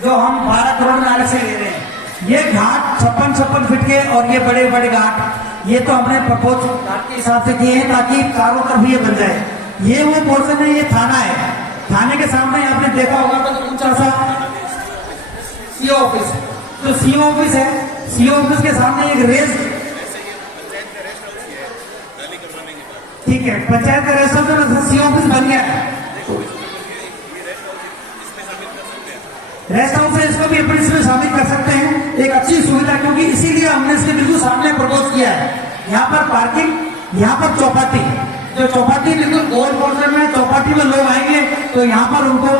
जो हम 12 करोड़ में अलग से ले रहे हैं, ये घाट 56 फीट के और ये बड़े बड़े घाट, ये तो हमने प्रपोज घाट के हिसाब से किए हैं ताकि चारों तरफ ये बन जाए। ये वो पोर्शन है, ये थाना है, थाने के सामने आपने देखा होगा तो ऊंचा सा सीओ ऑफिस, तो सीओ ऑफिस है, सीओ ऑफिस के सामने एक रेस, ठीक है, पंचायत का रेस्ट हाउस सीओ ऑफिस बन गया है, रेस्ट हाउस है, इसको भी अपने इसमें शामिल कर सकते हैं। एक अच्छी सुविधा, क्योंकि इसीलिए हमने इसके बिल्कुल सामने प्रपोज किया है। यहाँ पर पार्किंग, यहाँ पर चौपाटी, जो चौपाटी बिल्कुल गोल पोर्शन में, चौपाटी में लोग आएंगे तो यहाँ पर उनको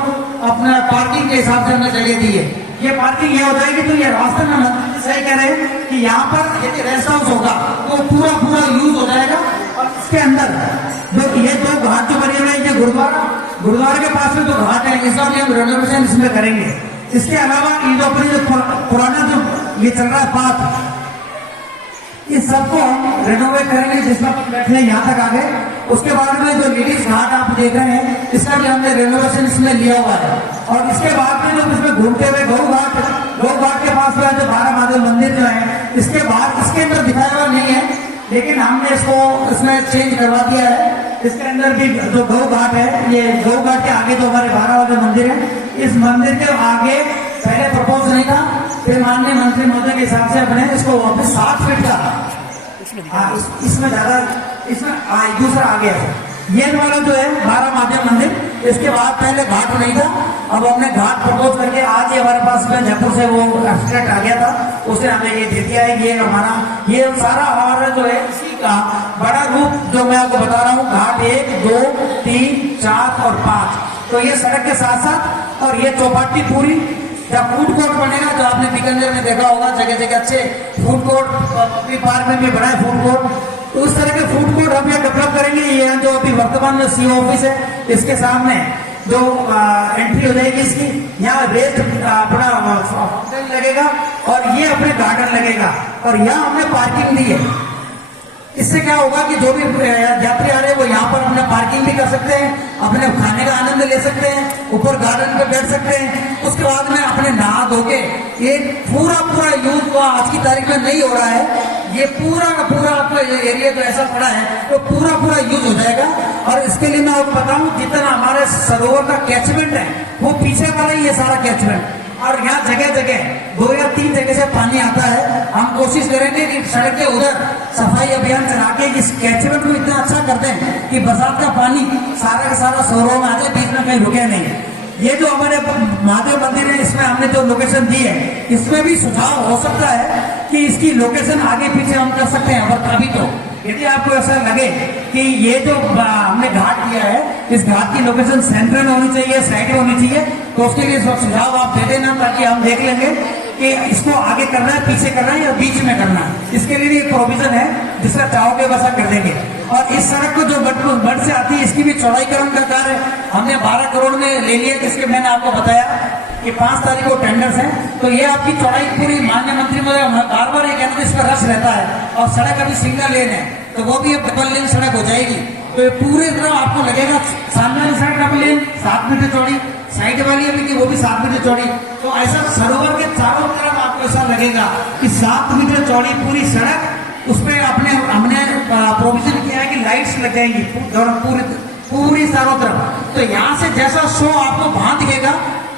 अपना पार्किंग के हिसाब से हमने जगह दी है। ये पार्किंग ये हो जाएगी, तो ये रास्ते में मंत्री सही कह रहे हैं कि यहाँ पर यदि रेस्ट हाउस होगा तो पूरा पूरा यूज हो जाएगा। और इसके अंदर जो ये दो घाट जो बने हुए हैं, ये गुरुद्वारा के पास में जो घाट है, इसका भी हम रेनोवेशन इसमें करेंगे। इसके अलावा ये जो अपनी जो पुराना जो ये चल रहा है पाथ, इस सबको हम रेनोवेट करेंगे, जिसमें अपन बैठे हैं यहाँ तक आगे। उसके बाद में जो लेडीज घाट आप देख रहे हैं, इसका भी हमने रेनोवेशन इसमें लिया हुआ है। और इसके बाद में जो इसमें घूमते हुए गौ घाट के पास में जो 12 महादेव मंदिर जो है, इसके बाद इसके अंदर दिखाया हुआ नहीं है, लेकिन हमने इसको इसमें चेंज करवा दिया है। इसके अंदर भी जो गौ घाट है, ये गौ घाट के आगे जो हमारे 12 वाले मंदिर है, इस मंदिर के आगे पहले प्रपोज नहीं था, फिर माननीय मंत्री महोदय के हिसाब से अपने इसको वापस 60 फीट का, इसमें ज्यादा, इसमें दूसरा आ गया है। ये वाला जो है 12 महादेव मंदिर, इसके बाद पहले घाट नहीं था, अब हमने घाट प्रपोज करके आज ही हमारे पास में जयपुर से वो एब्स्ट्रैक्ट आ गया था, उसने हमें ये दे दिया है। ये हमारा ये सारा हमारा जो है इसी का बड़ा रूप जो मैं आपको बता रहा हूँ, घाट 1, 2, 3, 4 और 5, तो ये सड़क के साथ साथ, और ये चौपाटी पूरी, जब फूड कोर्ट बनेगा, जो आपने बीकानेर में देखा होगा जगह जगह अच्छे फूड कोर्ट, पब्लिक पार्क में भी बड़ा है फूड कोर्ट, तो उस तरह के फूड कोर्ट हम यहाँ डेवलप करेंगे। ये जो अभी वर्तमान में सीओ ऑफिस है, इसके सामने जो एंट्री हो जाएगी इसकी, यहाँ रेस्ट अपना फाउंटेन लगेगा और ये अपने गार्डन लगेगा, और यहाँ हमने पार्किंग दी है। इससे क्या होगा कि जो भी यात्री आ रहे हैं वो यहाँ पर अपने पार्किंग भी कर सकते हैं, अपने खाने का आनंद ले सकते हैं, ऊपर गार्डन पे बैठ सकते हैं। उसके बाद में अपने नहा धो के एक पूरा यूज हुआ, आज की तारीख में नहीं हो रहा है, ये पूरा का पूरा आपका एरिया जो ऐसा पड़ा है तो पूरा यूज हो जाएगा। और इसके लिए मैं आपको बताऊं, जितना हमारे सरोवर का कैचमेंट है वो पीछे वाला ही है सारा कैचमेंट, और यहाँ जगह जगह 2 या 3 जगह से पानी आता है। हम कोशिश करेंगे कि सड़क के उधर सफाई अभियान चला के इस कैचमेंट को इतना अच्छा कर दें कि बरसात का पानी सारा का सारा सरोवर में आ जाए, बीच में कहीं रुके नहीं। ये जो हमारे महादेव मंदिर है, इसमें हमने जो लोकेशन दी है, इसमें भी सुझाव हो सकता है कि इसकी लोकेशन आगे पीछे हम कर सकते हैं। और कभी तो यदि आपको ऐसा लगे कि ये जो हमने घाट किया है, इस घाट की लोकेशन सेंटर में होनी चाहिए, साइड में होनी चाहिए, तो उसके लिए सुझाव आप दे देना, ताकि हम देख लेंगे कि इसको आगे करना है, पीछे करना है या बीच में करना है। इसके लिए भी एक प्रोविजन है, जिसका चाहोगे वैसा कर देंगे। और इस सड़क को जो बट से आती है, इसकी भी चौड़ाईकरण का कार्य हमने 12 करोड़ में ले लिया, जिसके मैंने आपको बताया कि 5 तारीख को टेंडर्स हैं। तो ये आपकी चौड़ाई पूरी माननीय मंत्री महोदय बार ये कहते हैं, इसका रश रहता है, और सड़क अभी सिंगल लेन है, तो वो भी अब डबल लेन सड़क हो जाएगी। तो ये पूरे तरह आपको लगेगा, सामने वाली सड़क डबल लेन 7 मीटर चौड़ी, साइड वाली अभी की वो भी 7 मीटर चौड़ी, तो ऐसा सरोवर के चारों तरफ आपको ऐसा लगेगा कि 7 मीटर चौड़ी पूरी सड़क, उसमें हमने प्रोविजन किया है कि लाइट्स लग जाएंगी पूरी चारों तरफ। तो यहाँ से जैसा शो आपको वहां दिखेगा,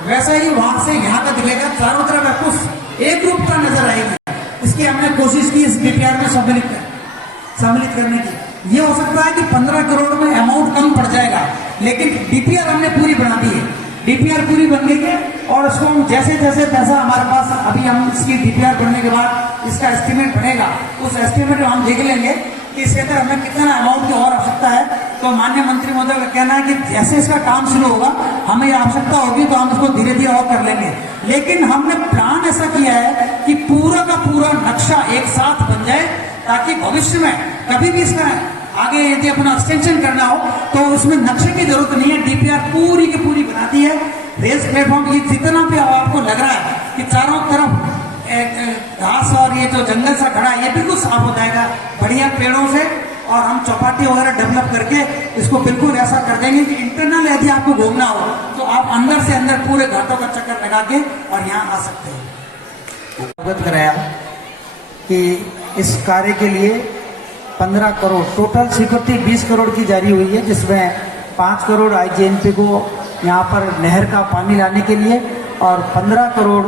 वैसा ही वहां से यहाँ का दिखेगा, चारों तरफ आपको एक रूपता नजर आएगी। इसकी हमने कोशिश की इस डीपीआर में सम्मिलित करने की। ये हो सकता है कि 15 करोड़ में अमाउंट कम पड़ जाएगा, लेकिन डीपीआर हमने पूरी बना दी है। डीपीआर पूरी बन गई है, और उसको हम जैसे पैसा हमारे पास, अभी हम इसकी डीपीआर बनने के बाद इसका एस्टिमेट बनेगा, उस एस्टिमेट में हम देख लेंगे कि इसके अंदर हमें कितना अमाउंट की और आवश्यकता है। तो माननीय मंत्री महोदय का कहना है कि जैसे इसका काम शुरू होगा, हमें आवश्यकता होगी तो हम इसको धीरे धीरे और कर लेंगे। लेकिन हमने प्लान ऐसा किया है कि पूरा का पूरा नक्शा एक साथ बन जाए, ताकि भविष्य में कभी भी इसका आगे यदि अपना एक्सटेंशन करना हो तो उसमें नक्शे की जरूरत नहीं है। डीपीआर पूरी की पूरी बनाती है। रेस प्लेटफॉर्म ये जितना भी आपको लग रहा है कि चारों तरफ घास और ये जो जंगल सा खड़ा है, ये बिल्कुल साफ हो जाएगा बढ़िया पेड़ों से, और हम चौपाटी वगैरह डेवलप करके इसको बिल्कुल ऐसा कर देंगे कि इंटरनल यदि आपको घूमना हो तो आप अंदर से अंदर पूरे घाटों का चक्कर लगा के और यहाँ आ सकते हैं। अवगत कराया कि इस कार्य के लिए 15 करोड़ टोटल स्वीकृति 20 करोड़ की जारी हुई है, जिसमें 5 करोड़ IGNP को यहाँ पर नहर का पानी लाने के लिए और 15 करोड़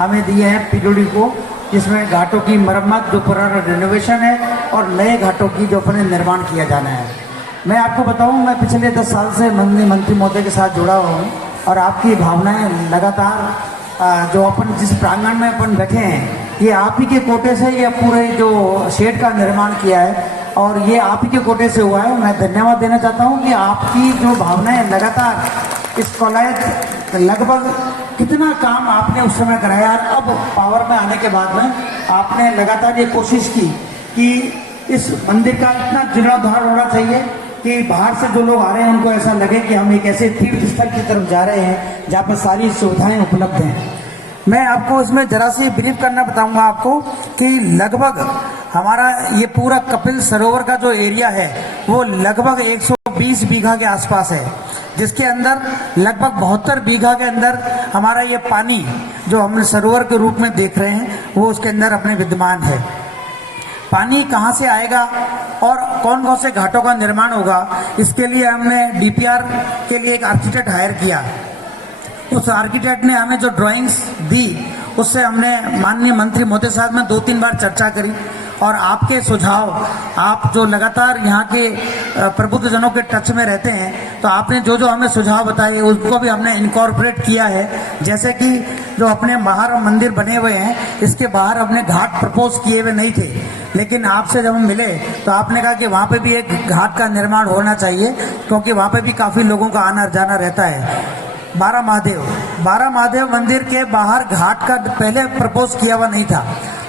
हमें दिए हैं PWD को, जिसमें घाटों की मरम्मत जो पुराना रिनोवेशन है और नए घाटों की जो अपने निर्माण किया जाना है। मैं आपको बताऊं, मैं पिछले 10 साल से मंत्री महोदय के साथ जुड़ा हुआ हूँ और आपकी भावनाएं लगातार जो अपन जिस प्रांगण में अपन बैठे हैं, ये आप ही के कोटे से ये पूरे जो शेड का निर्माण किया है और ये आप ही के कोटे से हुआ है। मैं धन्यवाद देना चाहता हूँ कि आपकी जो भावनाएं लगातार इस कॉलेज लगभग कितना काम आपने उस समय कराया और अब पावर में आने के बाद में आपने लगातार ये कोशिश की कि इस मंदिर का इतना जीर्णोद्धार होना चाहिए कि बाहर से जो लोग आ रहे हैं उनको ऐसा लगे कि हम एक ऐसे तीर्थ स्थल की तरफ जा रहे हैं जहाँ पर सारी सुविधाएं उपलब्ध हैं। मैं आपको इसमें जरा सी ब्रीफ करना बताऊंगा आपको कि लगभग हमारा ये पूरा कपिल सरोवर का जो एरिया है वो लगभग 120 बीघा के आसपास है, जिसके अंदर लगभग 72 बीघा के अंदर हमारा ये पानी जो हम सरोवर के रूप में देख रहे हैं वो उसके अंदर अपने विद्यमान है। पानी कहाँ से आएगा और कौन कौन से घाटों का निर्माण होगा, इसके लिए हमने DPR के लिए एक आर्किटेक्ट हायर किया। उस आर्किटेक्ट ने हमें जो ड्राइंग्स दी उससे हमने माननीय मंत्री महोदय साहब में 2-3 बार चर्चा करी और आपके सुझाव, आप जो लगातार यहाँ के प्रबुद्ध जनों के टच में रहते हैं, तो आपने जो जो हमें सुझाव बताए उसको भी हमने इनकॉर्पोरेट किया है। जैसे कि जो अपने बाहर मंदिर बने हुए हैं, इसके बाहर अपने घाट प्रपोज किए हुए नहीं थे, लेकिन आपसे जब हम मिले तो आपने कहा कि वहाँ पे भी एक घाट का निर्माण होना चाहिए, क्योंकि वहाँ पे भी काफ़ी लोगों का आना जाना रहता है। 12 महादेव मंदिर के बाहर घाट का पहले प्रपोज किया हुआ नहीं था,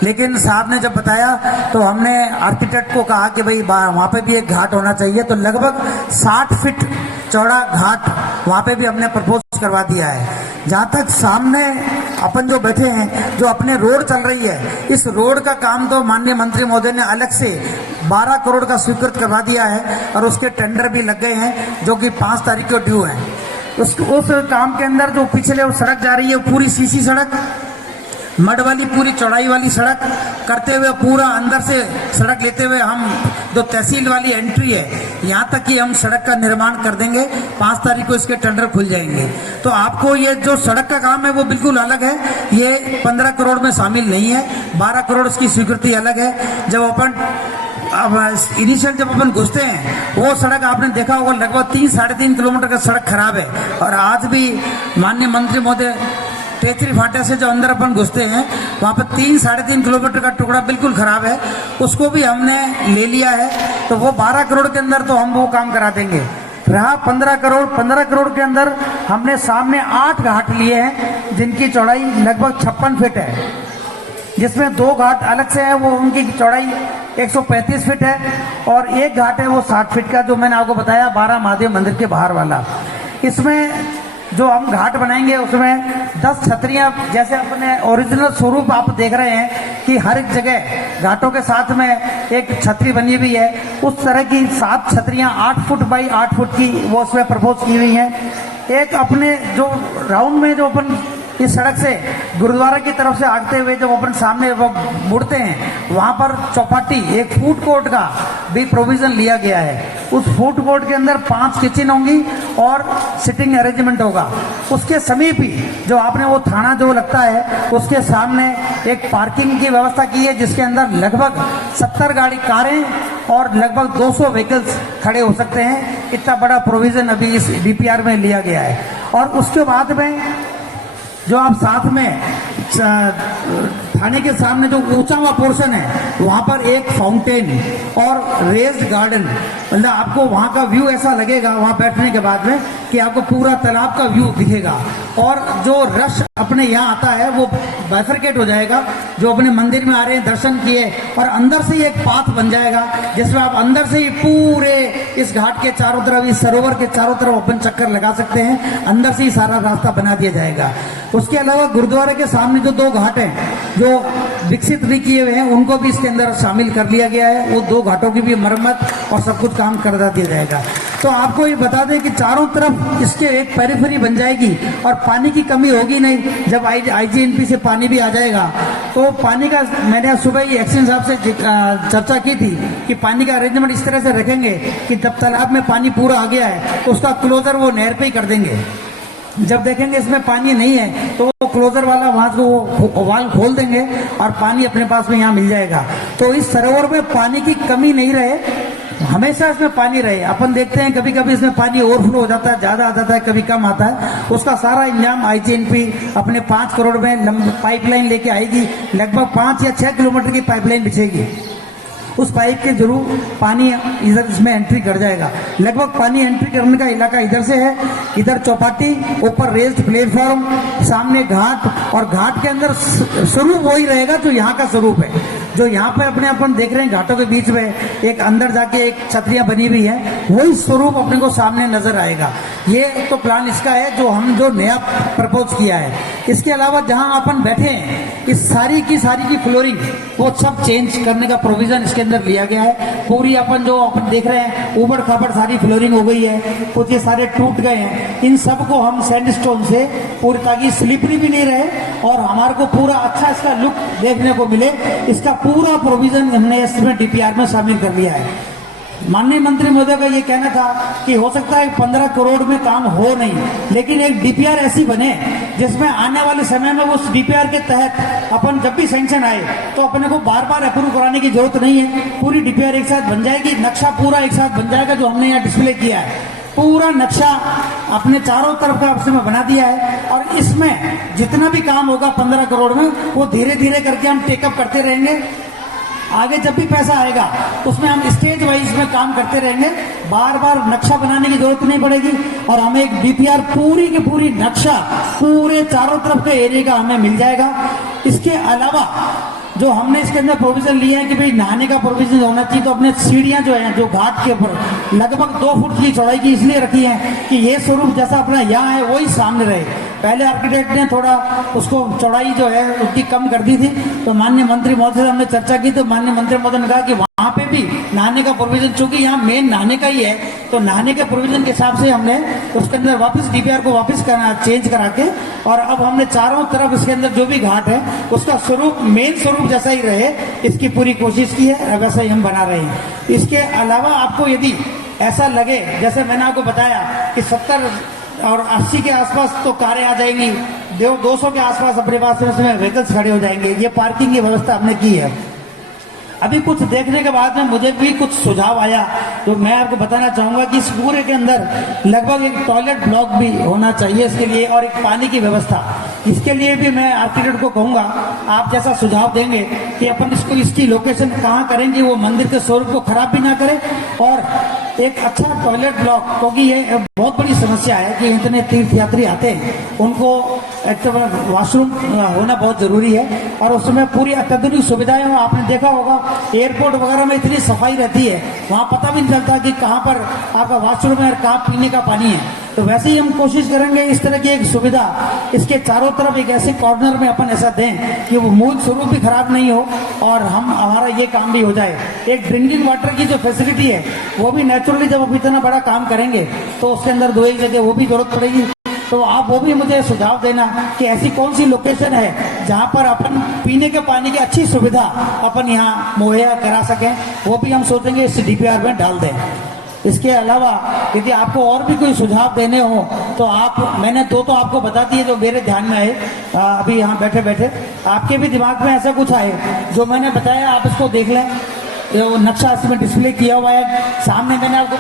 लेकिन साहब ने जब बताया तो हमने आर्किटेक्ट को कहा कि भाई वहाँ पे भी एक घाट होना चाहिए। तो लगभग 60 फीट चौड़ा घाट वहाँ पे भी हमने प्रपोज करवा दिया है। जहाँ तक सामने अपन जो बैठे हैं, जो अपने रोड चल रही है, इस रोड का काम तो माननीय मंत्री महोदय ने अलग से 12 करोड़ का स्वीकृत करवा दिया है और उसके टेंडर भी लग गए हैं, जो कि 5 तारीख को ड्यू है। उस काम के अंदर जो पिछले वो सड़क जा रही है, पूरी सीसी सड़क, मड वाली पूरी चौड़ाई वाली सड़क करते हुए पूरा अंदर से सड़क लेते हुए हम जो तहसील वाली एंट्री है यहाँ तक कि हम सड़क का निर्माण कर देंगे। 5 तारीख को इसके टेंडर खुल जाएंगे। तो आपको ये जो सड़क का काम है वो बिल्कुल अलग है, ये 15 करोड़ में शामिल नहीं है। 12 करोड़ इसकी स्वीकृति अलग है। जब अपन अब इनिशियल जब अपन घुसते हैं वो सड़क आपने देखा होगा, लगभग 3-3.5 किलोमीटर का सड़क खराब है और आज भी माननीय मंत्री महोदय टेचरी फाटे से जो अंदर अपन घुसते हैं वहाँ पर 3-3.5 किलोमीटर का टुकड़ा बिल्कुल खराब है, उसको भी हमने ले लिया है। तो वो 12 करोड़ के अंदर तो हम वो काम करा देंगे। रहा 15 करोड़ के अंदर हमने सामने 8 घाट लिए हैं जिनकी चौड़ाई लगभग 56 फीट है, जिसमें 2 घाट अलग से है, वो उनकी चौड़ाई 135 फीट है और एक घाट है वो 60 फीट का, जो मैंने आपको बताया 12 महादेव मंदिर के बाहर वाला। इसमें जो हम घाट बनाएंगे उसमें 10 छतरियां, जैसे अपने ओरिजिनल स्वरूप आप देख रहे हैं कि हर एक जगह घाटों के साथ में एक छतरी बनी हुई है, उस तरह की 7 छतरियां 8 फुट बाई 8 फुट की वो उसमें प्रपोज की हुई हैं। एक अपने जो राउंड में जो अपन इस सड़क से गुरुद्वारा की तरफ से आगते हुए जब अपन सामने मुड़ते हैं वहाँ पर चौपाटी एक फूड कोर्ट का भी प्रोविजन लिया गया है। उस फूड कोर्ट के अंदर 5 किचन होंगी और सिटिंग अरेंजमेंट होगा। उसके समीप ही जो आपने वो थाना जो लगता है उसके सामने एक पार्किंग की व्यवस्था की है, जिसके अंदर लगभग 70 गाड़ी कारें और लगभग 200 व्हीकल्स खड़े हो सकते हैं। इतना बड़ा प्रोविजन अभी इस DPR में लिया गया है। और उसके बाद में जो आप साथ में थाने के सामने जो ऊंचा हुआ पोर्शन है वहाँ पर एक फाउंटेन और रेस्ड गार्डन, मतलब आपको वहाँ का व्यू ऐसा लगेगा वहाँ बैठने के बाद में कि आपको पूरा तालाब का व्यू दिखेगा। और जो रश अपने यहाँ आता है वो बाइफरकेट हो जाएगा, जो अपने मंदिर में आ रहे हैं दर्शन किए, और अंदर से ही एक पाथ बन जाएगा जिसमें आप अंदर से ही पूरे इस घाट के चारों तरफ, इस सरोवर के चारों तरफ अपन चक्कर लगा सकते हैं। अंदर से ही सारा रास्ता बना दिया जाएगा। उसके अलावा गुरुद्वारे के सामने जो 2 घाट हैं जो विकसित नहीं किए हुए हैं उनको भी इसके अंदर शामिल कर लिया गया है। वो 2 घाटों की भी मरम्मत और सब कुछ काम कर दिया जाएगा। तो आपको ये बता दें कि चारों तरफ इसके एक पेरिफेरी बन जाएगी और पानी की कमी होगी नहीं। जब आईजीएनपी से पानी भी आ जाएगा तो पानी का, मैंने सुबह ही एक्शन साहब से चर्चा की थी कि पानी का अरेंजमेंट इस तरह से रखेंगे कि जब तालाब में पानी पूरा आ गया है तो उसका क्लोजर वो नहर पे ही कर देंगे। जब देखेंगे इसमें पानी नहीं है तो वो क्लोजर वाला वहां को वो वाल खोल देंगे और पानी अपने पास में यहाँ मिल जाएगा। तो इस सरोवर में पानी की कमी नहीं रहे, हमेशा इसमें पानी रहे। अपन देखते हैं कभी कभी इसमें पानी ओवरफ्लो हो जाता है, ज्यादा आ जाता है, कभी कम आता है। उसका सारा इंतजाम आईजीएनपी अपने 5 करोड़ में पाइपलाइन लेके आएगी। लगभग 5 या 6 किलोमीटर की पाइपलाइन बिछेगी। उस पाइप के जरूर पानी इधर इसमें एंट्री कर जाएगा। लगभग पानी एंट्री करने का इलाका इधर से है, इधर चौपाटी, ऊपर रेस्ड प्लेटफॉर्म, सामने घाट, और घाट के अंदर स्वरूप वही रहेगा जो यहाँ का स्वरूप है। जो यहाँ पे अपने अपन देख रहे हैं घाटों के बीच में एक अंदर जाके एक छतरियां बनी हुई है, वही स्वरूप अपने को सामने नजर आएगा। ये तो प्लान इसका है जो हम जो नया प्रपोज किया है। इसके अलावा जहाँ अपन बैठे हैं इस सारी की फ्लोरिंग वो सब चेंज करने का प्रोविजन इसके अंदर लिया गया है। पूरी अपन जो अपन देख रहे हैं ऊबड़ खाबड़ सारी फ्लोरिंग हो गई है, कुछ ये सारे टूट गए हैं। इन सब को हम सैंडस्टोन से पूरी, ताकि स्लिपरी भी नहीं रहे और हमारे को पूरा अच्छा इसका लुक देखने को मिले, इसका पूरा प्रोविजन हमने इसमें डीपीआर में शामिल कर लिया है। माननीय मंत्री महोदय का ये कहना था कि हो सकता है 15 करोड़ में काम हो नहीं, लेकिन एक डीपीआर ऐसी बने जिसमें आने वाले समय में उस डीपीआर के तहत अपन जब भी सैंक्शन आए तो अपने को बार बार अप्रूव कराने की जरूरत नहीं है। पूरी डीपीआर एक साथ बन जाएगी, नक्शा पूरा एक साथ बन जाएगा। जो हमने यहाँ डिस्प्ले किया है पूरा नक्शा अपने चारों तरफ का आपसे में बना दिया है, और इसमें जितना भी काम होगा 15 करोड़ में वो धीरे धीरे करके हम टेकअप करते रहेंगे। आगे जब भी पैसा आएगा उसमें हम स्टेज वाइज में काम करते रहेंगे, बार बार नक्शा बनाने की जरूरत नहीं पड़ेगी। और हमें एक डीपीआर पूरी की पूरी नक्शा पूरे चारों तरफ के एरिया का हमें मिल जाएगा। इसके अलावा जो हमने इसके अंदर प्रोविजन लिए हैं कि भाई नहाने का प्रोविजन होना चाहिए, तो अपने सीढ़ियां जो है जो घाट के ऊपर लगभग 2 फुट की चौड़ाई की इसलिए रखी है कि ये स्वरूप जैसा अपना यहाँ है वही सामने रहे। पहले आर्किटेक्ट ने थोड़ा उसको चौड़ाई जो है उसकी कम कर दी थी, तो माननीय मंत्री महोदय से हमने चर्चा की तो माननीय मंत्री महोदय ने कहा कि वहां पे भी नहाने का प्रोविजन, चूंकि यहाँ मेन नहाने का ही है, तो नहाने के प्रोविजन के हिसाब से हमने उसके अंदर वापस डीपीआर को वापस चेंज करा के, और अब हमने चारों तरफ इसके अंदर जो भी घाट है उसका स्वरूप मेन स्वरूप जैसा ही रहे इसकी पूरी कोशिश की है, वैसा ही हम बना रहे हैं। इसके अलावा आपको यदि ऐसा लगे, जैसे मैंने आपको बताया कि 70 और 80 के आसपास तो कारें आ जाएंगी, 200 के आसपास अपने पास में व्हीकल्स खड़े हो जाएंगे, ये पार्किंग की व्यवस्था हमने की है। अभी कुछ देखने के बाद में मुझे भी कुछ सुझाव आया तो मैं आपको बताना चाहूंगा कि इस पूरे के अंदर लगभग एक टॉयलेट ब्लॉक भी होना चाहिए इसके लिए, और एक पानी की व्यवस्था। इसके लिए भी मैं आर्किटेक्ट को कहूंगा आप जैसा सुझाव देंगे कि अपन इसको इसकी लोकेशन कहाँ करेंगे वो मंदिर के स्वरूप को खराब भी ना करे, और एक अच्छा टॉयलेट ब्लॉक, क्योंकि ये बहुत बड़ी समस्या है कि इतने तीर्थयात्री आते हैं, उनको एक तो वॉशरूम होना बहुत जरूरी है, और उसमें पूरी अत्याधुनिक सुविधाएं हो। आपने देखा होगा एयरपोर्ट वगैरह में इतनी सफाई रहती है, वहां पता भी नहीं चलता कि कहाँ पर आपका वॉशरूम है और कहाँ पीने का पानी है। तो वैसे ही हम कोशिश करेंगे इस तरह की एक सुविधा इसके चारों तरफ एक ऐसे कॉर्नर में अपन ऐसा दें कि वो मूल स्वरूप भी खराब नहीं हो और हमारा ये काम भी हो जाए। एक ड्रिंकिंग वाटर की जो फैसिलिटी है वो भी नेचुरली जब इतना बड़ा काम करेंगे तो उसके अंदर 2 एक जगह वो भी जरूरत पड़ेगी। तो आप वो भी मुझे सुझाव देना कि ऐसी कौन सी लोकेशन है जहां पर अपन पीने के पानी की अच्छी सुविधा अपन यहाँ मुहैया करा सकें, वो भी हम सोचेंगे इस डीपीआर में डाल दें। इसके अलावा यदि आपको और भी कोई सुझाव देने हो तो आप, मैंने 2 तो आपको बता दिए जो मेरे ध्यान में आए अभी यहाँ बैठे बैठे, आपके भी दिमाग में ऐसा कुछ आए जो मैंने बताया आप इसको देख लें। जो नक्शा इसमें डिस्प्ले किया हुआ है सामने, मैंने आपको